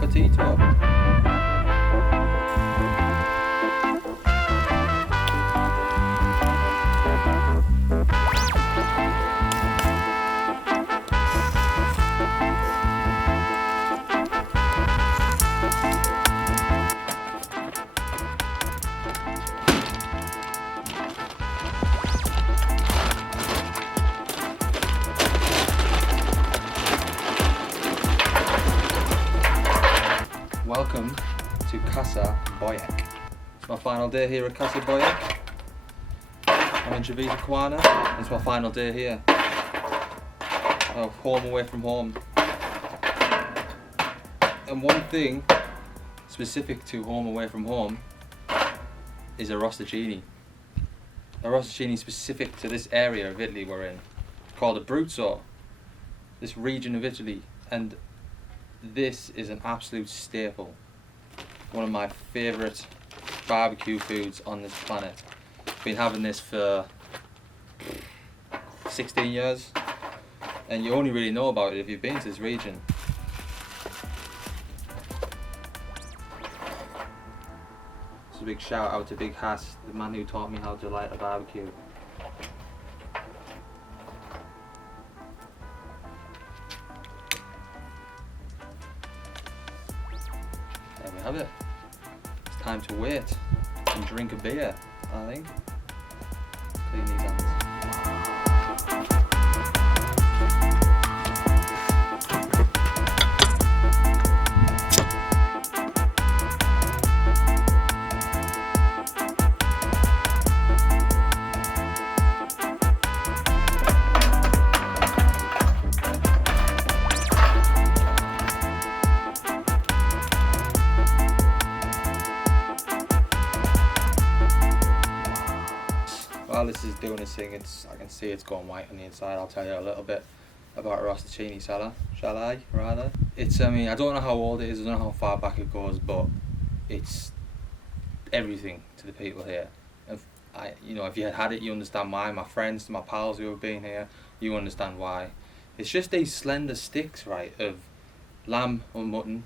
appetito. Welcome to Casa Boyac. It's my final day here at Casa Boyac. I'm in Javita Kwana. It's my final day here. Home away from home. And one thing specific to home away from home is ARROSTICINI. ARROSTICINI specific to this area of Italy we're in, called Abruzzo, this region of Italy, and this is an absolute staple. One of my favourite barbecue foods on this planet. Been having this for 16 years, and you only really know about it if you've been to this region. So a big shout out to Big Hass, the man who taught me how to light a barbecue. There we have it. It's time to wait and drink a beer, I think. Clean these hands. While this is doing its thing, I can see it's gone white on the inside. I'll tell you a little bit about ARROSTICINI, shall I? It's, I don't know how old it is, I don't know how far back it goes, but it's everything to the people here. If you had it, you understand why. My friends, my pals who have been here, you understand why. It's just these slender sticks, right, of lamb or mutton,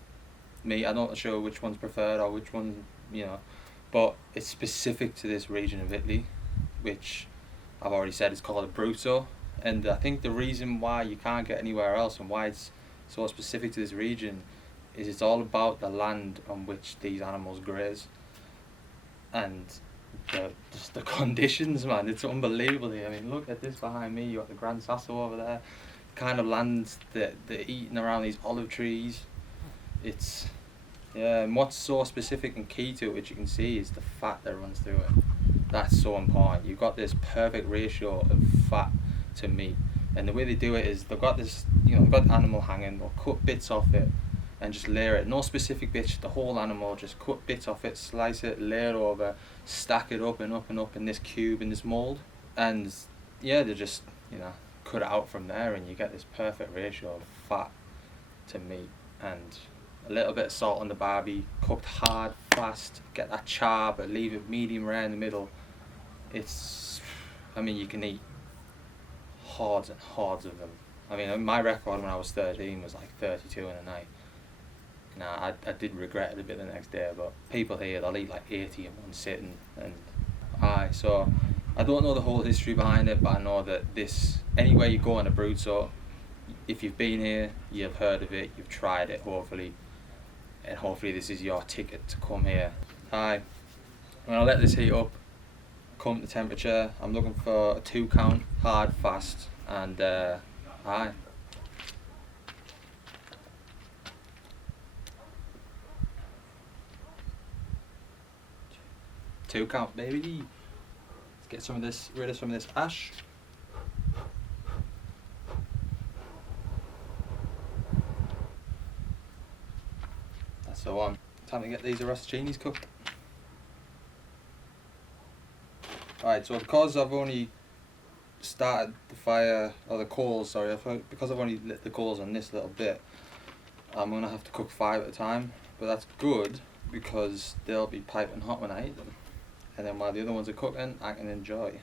meat. I'm not sure which one's preferred or which one, but it's specific to this region of Italy, which I've already said is called Abruzzo, and I think the reason why you can't get anywhere else and why it's so specific to this region is it's all about the land on which these animals graze, and just the conditions, man. It's unbelievable here. I mean, look at this behind me. You got the Gran Sasso over there. The kind of land that they're eating around these olive trees. And what's so specific and key to it, which you can see, is the fat that runs through it. That's so important. You've got this perfect ratio of fat to meat, and the way they do it is they've got this, they've got the animal hanging, they'll cut bits off it and just layer it. No specific bits, the whole animal, just cut bits off it, slice it, layer it over, stack it up and up and up in this cube, in this mould, and they just, cut it out from there, and you get this perfect ratio of fat to meat, and a little bit of salt on the barbie, cooked hard, fast, get that char, but leave it medium rare in the middle. You can eat hordes and hordes of them. My record when I was 13 was like 32 in a night. I did regret it a bit the next day, but people here, they'll eat like 80 in one sitting, so I don't know the whole history behind it, but I know that anywhere you go in Abruzzo, if you've been here, you've heard of it, you've tried it, hopefully this is your ticket to come here. I'm going to let this heat up, come to temperature. I'm looking for a 2 count, hard, fast, and 2 count, baby. Let's get rid of some of this ash. That's the one. Time to get these ARROSTICINIs cooked. Alright, so because I've only started the fire, or the coals, sorry, because I've only lit the coals on this little bit, I'm going to have to cook 5 at a time, but that's good because they'll be piping hot when I eat them. And then while the other ones are cooking, I can enjoy.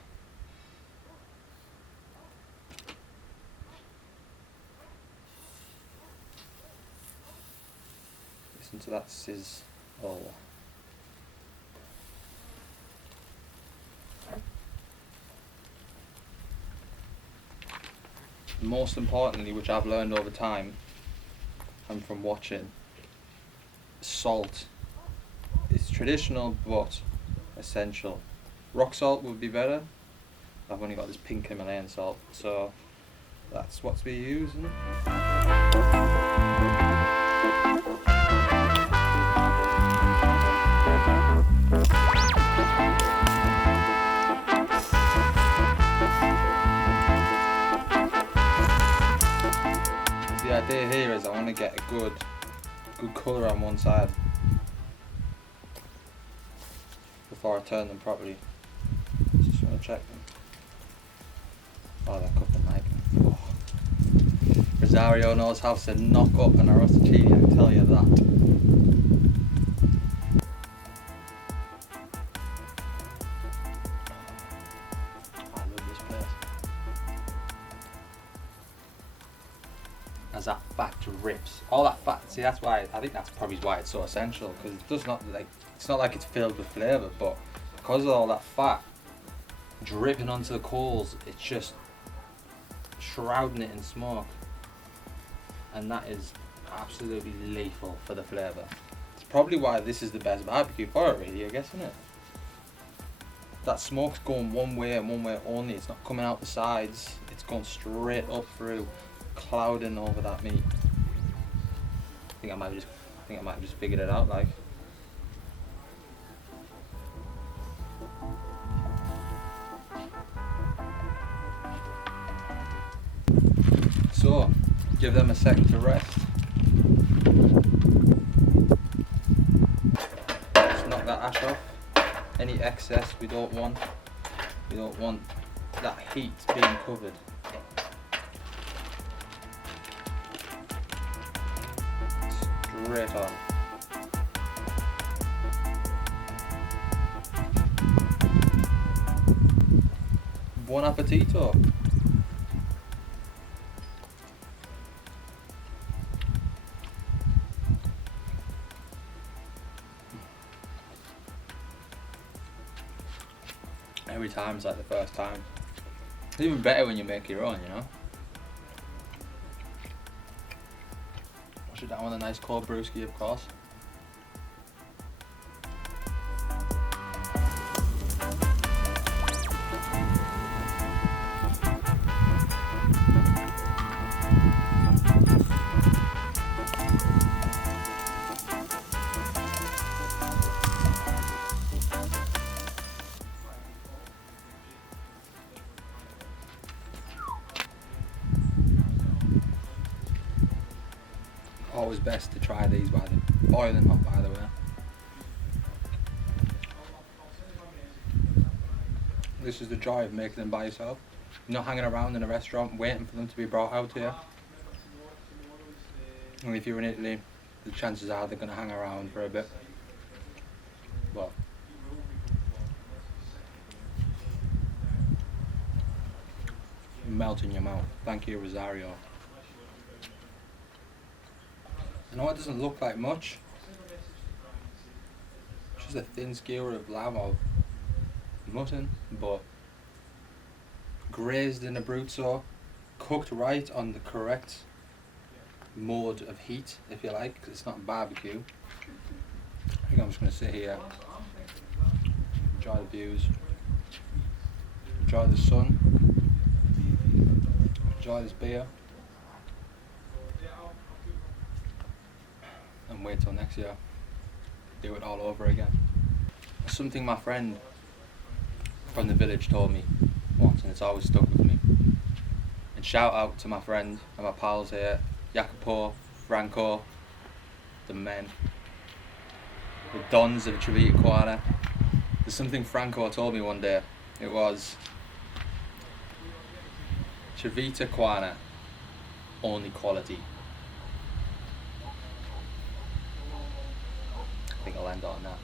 Listen to that sizz. Oh. Most importantly, which I've learned over time and from watching, salt is traditional but essential. Rock salt would be better. I've only got this pink Himalayan salt, so that's what we're using. The idea here is I want to get a good colour on one side before I turn them properly. Just want to check them. Oh, they're cooking like. Oh. Rosario knows how to knock up an arrosticini, I can tell you that. I love this place. As that fat drips, all that fat. See, that's why I think that's probably why it's so essential, because it does not like. It's not like it's filled with flavour, but because of all that fat dripping onto the coals, it's just shrouding it in smoke, and that is absolutely lethal for the flavour. It's probably why this is the best barbecue for it, really, I guess, isn't it? That smoke's going one way and one way only. It's not coming out the sides. It's going straight up through, clouding over that meat. I think I might have just figured it out, like. So, give them a second to rest. Just knock that ash off. Any excess we don't want. We don't want that heat being covered. Straight on. Buon appetito! Every time's like the first time. It's even better when you make your own, you know? Wash it down with a nice cold brewski, of course. Always best to try these while they're boiling hot, by the way. This is the joy of making them by yourself. You're not hanging around in a restaurant waiting for them to be brought out here. And if you're in Italy, the chances are they're going to hang around for a bit. But melt in your mouth. Thank you, Rosario. I know it doesn't look like much. It's just a thin skewer of lamb or mutton, but grazed in Abruzzo, cooked right on the correct mode of heat, if you like, because it's not barbecue. I think I'm just going to sit here, enjoy the views, enjoy the sun, enjoy this beer, and wait till next year. Do it all over again. Something my friend from the village told me once, and it's always stuck with me. And shout out to my friend and my pals here, Jacopo, Franco, the men, the dons of bbq'd. There's something Franco told me one day. It was bbq'd, only quality. I think I'll end on that.